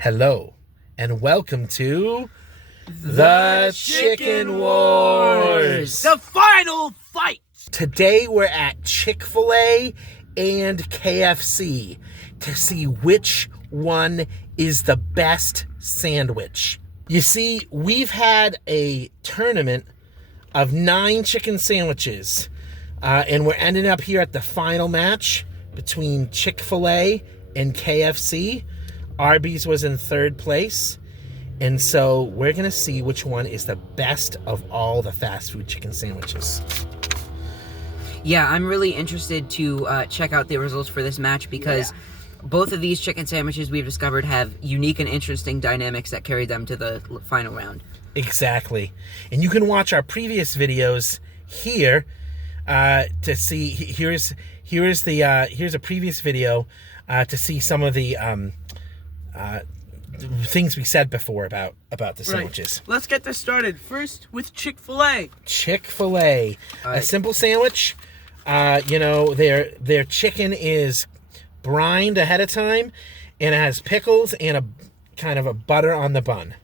Hello, and welcome to the Chicken Wars. The final fight. Today we're at Chick-fil-A and KFC to see which one is the best sandwich. You see, we've had a tournament of 9 chicken sandwiches, and we're ending up here at the final match between Chick-fil-A and KFC. Arby's was in 3rd place, and so we're going to see which one is the best of all the fast food chicken sandwiches. Yeah, I'm really interested to check out the results for this match because both of these chicken sandwiches we've discovered have unique and interesting dynamics that carry them to the final round. Exactly. And you can watch our previous videos here to see. Here's a previous video to see some of the things we said before about the sandwiches. Let's get this started. First with Chick-fil-A. Chick-fil-A, a simple sandwich. Their chicken is brined ahead of time, and it has pickles and a kind of a butter on the bun.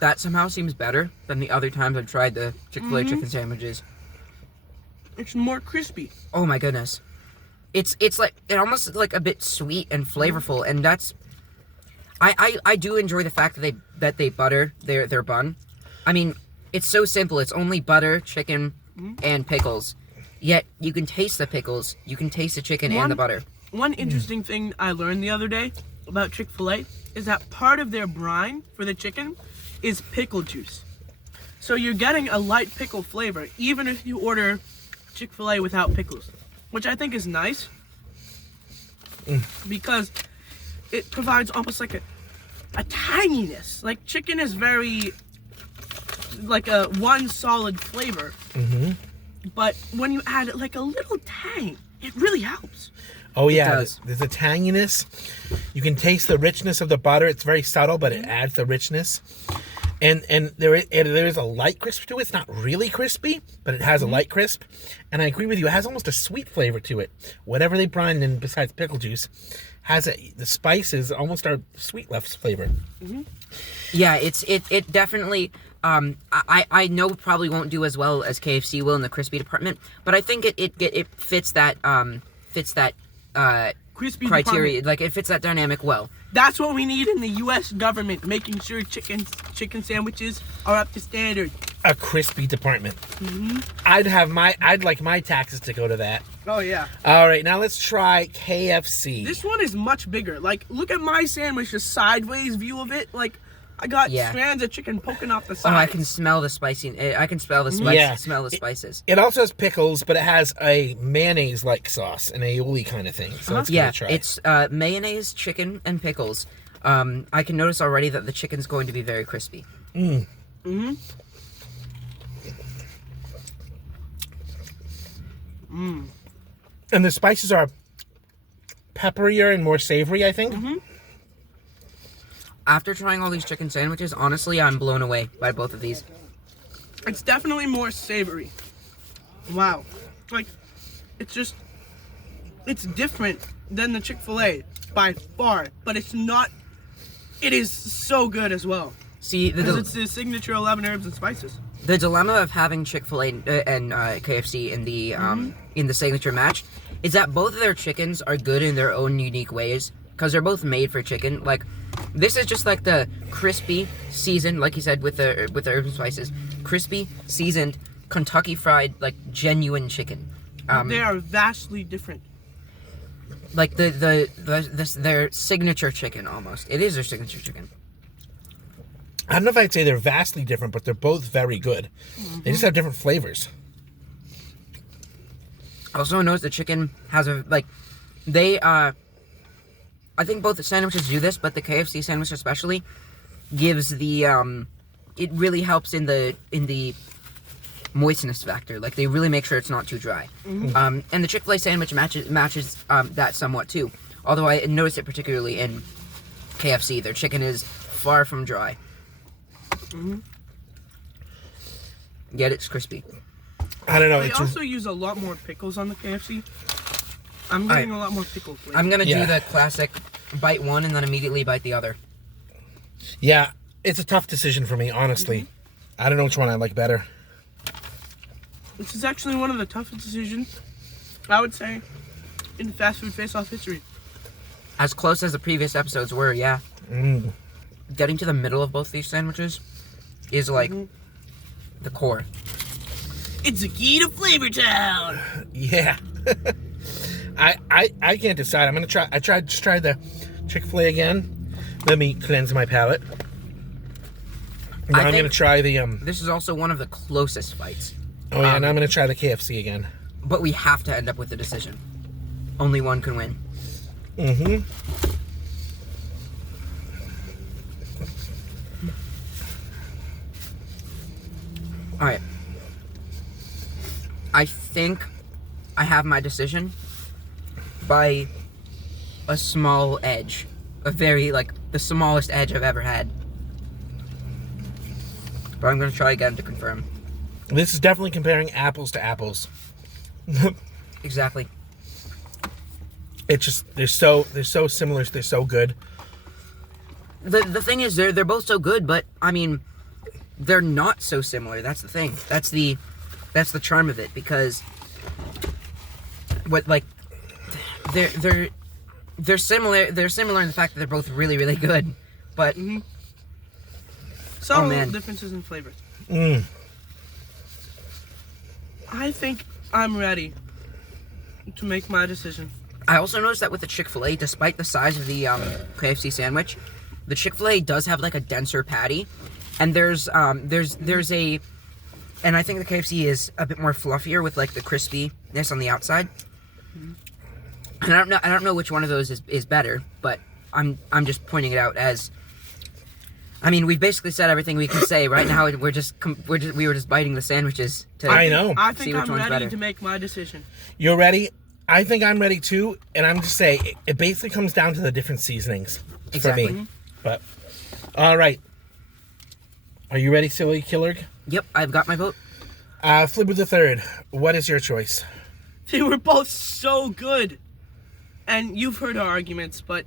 That somehow seems better than the other times I've tried the Chick-fil-A chicken sandwiches. It's more crispy. Oh my goodness. It's like, it almost like a bit sweet and flavorful, and that's... I do enjoy the fact that they butter their bun. I mean, it's so simple. It's only butter, chicken, and pickles. Yet, you can taste the pickles, you can taste the chicken and the butter. One interesting thing I learned the other day about Chick-fil-A is that part of their brine for the chicken is pickle juice. So you're getting a light pickle flavor, even if you order Chick-fil-A without pickles, which I think is nice because it provides almost like a tanginess. Like, chicken is very like a one solid flavor, but when you add like a little tang, it really helps. Oh yeah, there's a tanginess. You can taste the richness of the butter. It's very subtle, but it adds the richness. And there is a light crisp to it. It's not really crispy, but it has a light crisp. And I agree with you. It has almost a sweet flavor to it. Whatever they brine in besides pickle juice has the spices almost are sweet left flavor. Yeah, it definitely. I know it probably won't do as well as KFC will in the crispy department, but I think it fits that Crispy criteria. department. Like, it fits that dynamic well. That's what we need in the U.S. government, making sure chicken sandwiches are up to standard. A crispy department. I'd like my taxes to go to that. Oh yeah. All right, now let's try KFC. This one is much bigger. Like, look at my sandwich, the sideways view of it. Like, I got strands of chicken poking off the side. Oh, I can smell the spicy. I can smell the spice. Smell the spices. It also has pickles, but it has a mayonnaise-like sauce, an aioli kind of thing. So let's give it a try. It's mayonnaise, chicken, and pickles. I can notice already that the chicken's going to be very crispy. And the spices are pepperier and more savory, I think. After trying all these chicken sandwiches, honestly, I'm blown away by both of these. It's definitely more savory. Wow. Like, it's different than the Chick-fil-A by far, but it's not, it is so good as well. See, because it's the signature 11 herbs and spices. The dilemma of having Chick-fil-A and KFC in the signature match is that both of their chickens are good in their own unique ways, because they're both made for chicken. Like, this is just like the crispy, seasoned, like you said, with the herbs and spices, crispy, seasoned, Kentucky fried, like, genuine chicken. They are vastly different. Like their signature chicken, almost. It is their signature chicken. I don't know if I'd say they're vastly different, but they're both very good. They just have different flavors. Also notice the chicken has I think both the sandwiches do this, but the KFC sandwich especially gives the it really helps in the moistness factor. Like, they really make sure it's not too dry. And the Chick-fil-A sandwich matches that somewhat too. Although I noticed it particularly in KFC. Their chicken is far from dry. Yet it's crispy. I don't know. They also use a lot more pickles on the KFC. I'm getting a lot more pickle flavor. I'm gonna do the classic bite one and then immediately bite the other. Yeah, it's a tough decision for me, honestly. I don't know which one I like better. This is actually one of the toughest decisions, I would say, in fast food face-off history. As close as the previous episodes were, yeah. Getting to the middle of both these sandwiches is like the core. It's the key to Flavor Town. Yeah. I can't decide. I'm gonna try. Just tried the Chick-fil-A again. Let me cleanse my palate. Now I'm gonna try the This is also one of the closest fights. Oh yeah, and I'm gonna try the KFC again. But we have to end up with a decision. Only one can win. All right. I think I have my decision by a small edge. A very, like, the smallest edge I've ever had. But I'm going to try again to confirm. This is definitely comparing apples to apples. Exactly. It's just, they're so similar, they're so good. The thing is, they're both so good, but, I mean, they're not so similar. That's the thing. That's the charm of it, because they're similar in the fact that they're both really, really good, but Subtle differences in flavors. I think I'm ready to make my decision. I also noticed that with the Chick-fil-A, despite the size of the KFC sandwich, the Chick-fil-A does have like a denser patty, and there's a, and I think the KFC is a bit more fluffier with like the crispiness on the outside. And I don't know which one of those is better, but I'm just pointing it out as. I mean, we've basically said everything we can say. Right now, we were just biting the sandwiches to I know. I see think which I'm one's ready better. to make my decision. You're ready? I think I'm ready too, and I'm just saying, it basically comes down to the different seasonings for me. But, all right. Are you ready, Silly Killer? Yep, I've got my vote. Flip with the third. What is your choice? They were both so good. And you've heard our arguments, but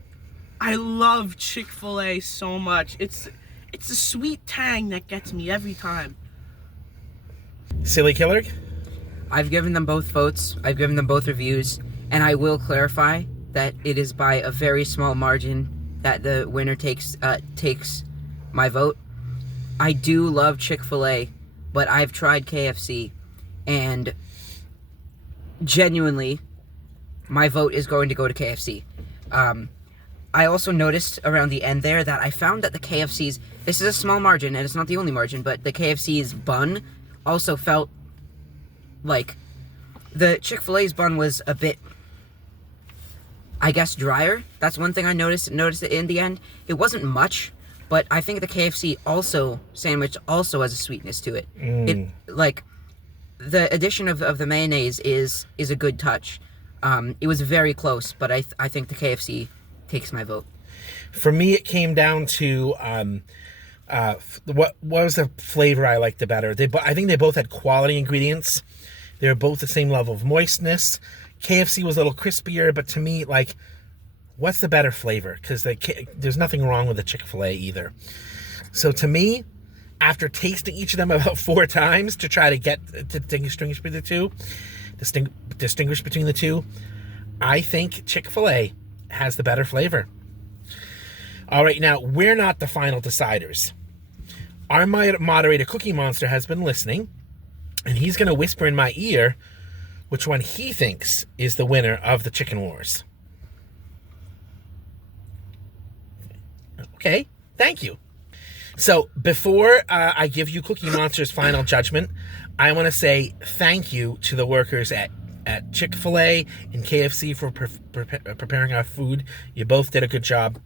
I love Chick-fil-A so much. It's a sweet tang that gets me every time. Silly Killer? I've given them both votes. I've given them both reviews, and I will clarify that it is by a very small margin that the winner takes my vote. I do love Chick-fil-A, but I've tried KFC, and genuinely, my vote is going to go to KFC. I also noticed around the end there that I found that the KFC's, this is a small margin, and it's not the only margin, but the KFC's bun also felt like the Chick-fil-A's bun was a bit, I guess, drier. That's one thing I noticed it in the end. It wasn't much, but I think the KFC sandwich also has a sweetness to it. It, like, the addition of the mayonnaise is a good touch. It was very close, but I think the KFC takes my vote. For me, it came down to what was the flavor I liked the better. I think they both had quality ingredients. They were both the same level of moistness. KFC was a little crispier, but to me, like, what's the better flavor? Because there's nothing wrong with the Chick-fil-A either. So to me, after tasting each of them about 4 times to try to get to distinguish between the two, I think Chick-fil-A has the better flavor. All right, now, we're not the final deciders. Our moderator, Cookie Monster, has been listening, and he's going to whisper in my ear which one he thinks is the winner of the Chicken Wars. Okay, thank you. So, before I give you Cookie Monster's final judgment, I want to say thank you to the workers at Chick-fil-A and KFC for preparing our food. You both did a good job.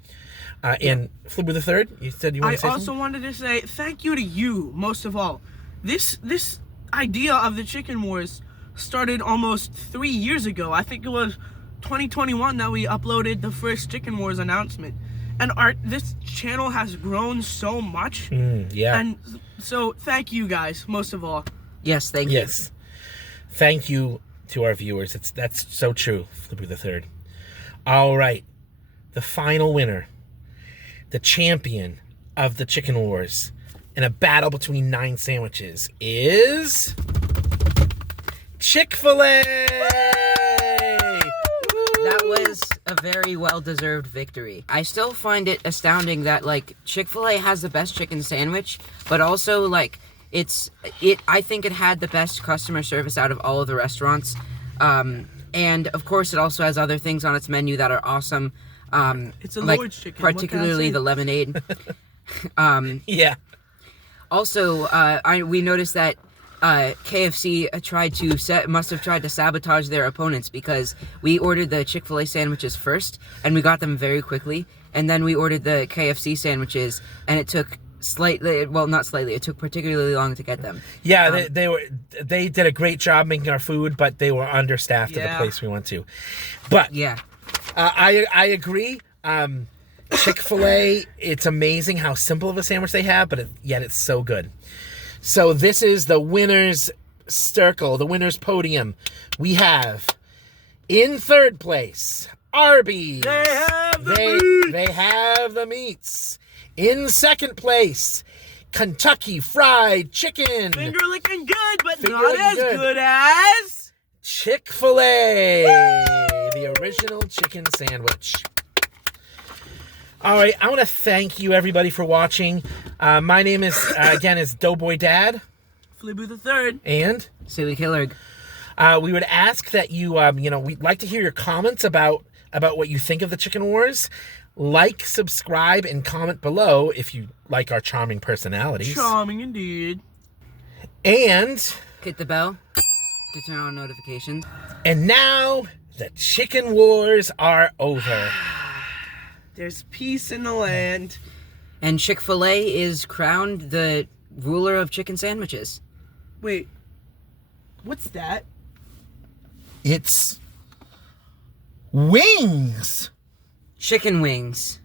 And Flip with the third, you said you want to say something? wanted to say thank you to you, most of all. This idea of the Chicken Wars started almost 3 years ago. I think it was 2021 that we uploaded the first Chicken Wars announcement. And this channel has grown so much. Yeah. And so thank you guys, most of all. Yes, thank you. Yes. Thank you to our viewers. That's so true, Flippy the Third. All right. The final winner, the champion of the Chicken Wars in a battle between 9 sandwiches is Chick-fil-A! That was a very well-deserved victory. I still find it astounding that, like, Chick-fil-A has the best chicken sandwich, but also, like, I think it had the best customer service out of all of the restaurants. And, of course, it also has other things on its menu that are awesome. It's a like, Lord's chicken. particularly the lemonade. Yeah. Also, we noticed that KFC must have tried to sabotage their opponents, because we ordered the Chick-fil-A sandwiches first, and we got them very quickly, and then we ordered the KFC sandwiches, and it took it took particularly long to get them. Yeah, they did a great job making our food, but they were understaffed at the place we went to. But yeah, I agree. Chick-fil-A, it's amazing how simple of a sandwich they have, but yet it's so good. So this is the winner's circle, the winner's podium. We have in third place Arby's. They have the meats. In second place, Kentucky Fried Chicken. Finger licking good, but not as good as Chick-fil-A, the original chicken sandwich. All right, I want to thank you, everybody, for watching. My name is, again, is Doughboy Dad. Flibu the Third. And? Silly Killerg. We would ask that you, we'd like to hear your comments about what you think of the Chicken Wars. Like, subscribe, and comment below if you like our charming personalities. Charming indeed. And hit the bell to turn on notifications. And now the Chicken Wars are over. There's peace in the land. And Chick-fil-A is crowned the ruler of chicken sandwiches. Wait. What's that? It's wings. Chicken wings.